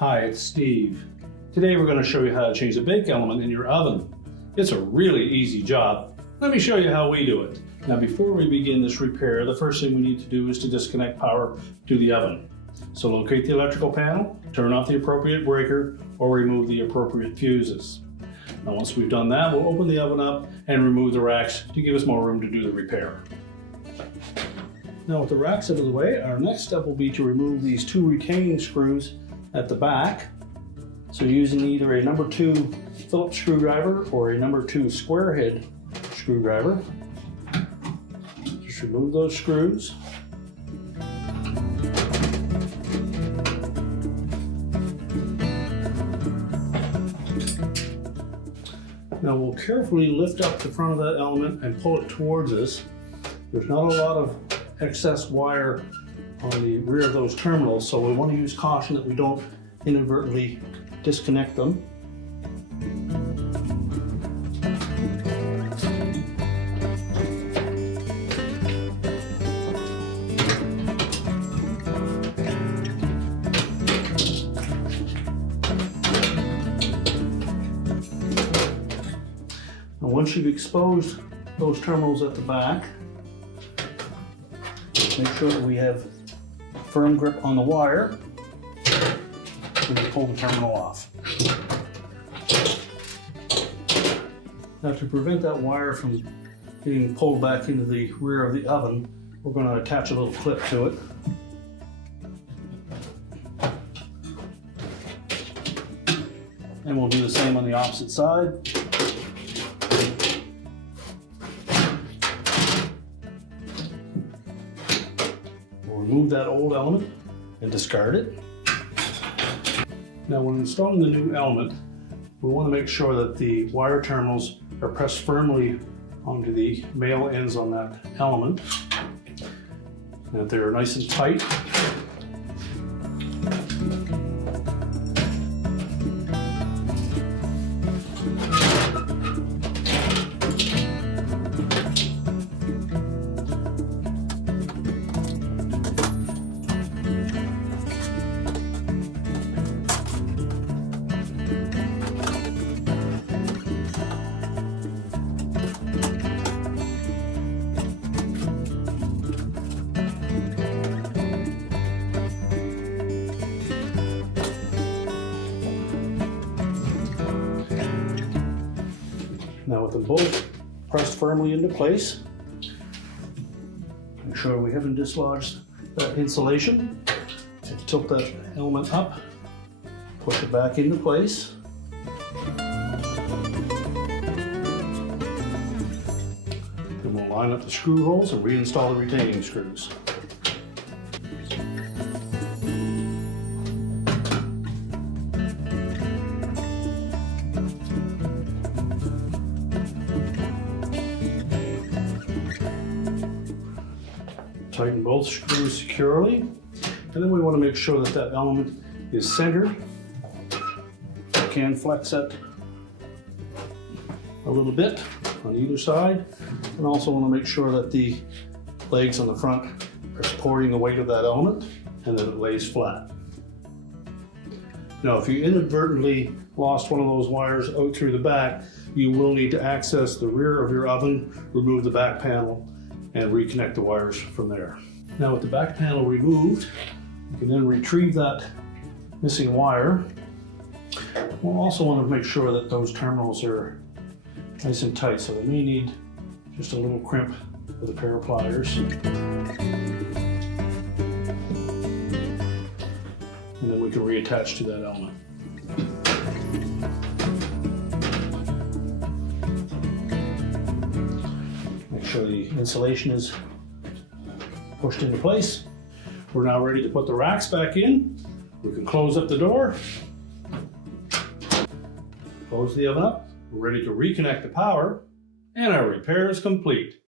Hi, it's Steve. Today we're going to show you how to change the bake element in your oven. It's a really easy job. Let me show you how we do it. Now before we begin this repair, the first thing we need to do is to disconnect power to the oven. So locate the electrical panel, turn off the appropriate breaker, or remove the appropriate fuses. Now once we've done that, we'll open the oven up and remove the racks to give us more room to do the repair. Now with the racks out of the way, our next step will be to remove these two retaining screws at the back. So using either a number 2 Phillips screwdriver or a number 2 square head screwdriver, just remove those screws. Now we'll carefully lift up the front of that element and pull it towards us. There's not a lot of excess wire on the rear of those terminals, so we want to use caution that we don't inadvertently disconnect them. Now once you've exposed those terminals at the back, make sure that we have a firm grip on the wire and we pull the terminal off. Now to prevent that wire from getting pulled back into the rear of the oven, we're going to attach a little clip to it. And we'll do the same on the opposite side. Remove that old element and discard it. Now when installing the new element, we want to make sure that the wire terminals are pressed firmly onto the male ends on that element, and that they're nice and tight. Now with them both pressed firmly into place, make sure we haven't dislodged that insulation. And tilt that element up, push it back into place. Then we'll line up the screw holes and reinstall the retaining screws. Tighten both screws securely, and then we want to make sure that that element is centered. You can flex it a little bit on either side, and also want to make sure that the legs on the front are supporting the weight of that element and that it lays flat. Now if you inadvertently lost one of those wires out through the back, you will need to access the rear of your oven, remove the back panel, and reconnect the wires from there. Now with the back panel removed, you can then retrieve that missing wire. We'll also want to make sure that those terminals are nice and tight, so they may need just a little crimp with a pair of pliers. And then we can reattach to that element. Make sure the insulation is pushed into place. We're now ready to put the racks back in. We can close up the door, close the oven up. We're ready to reconnect the power, and our repair is complete.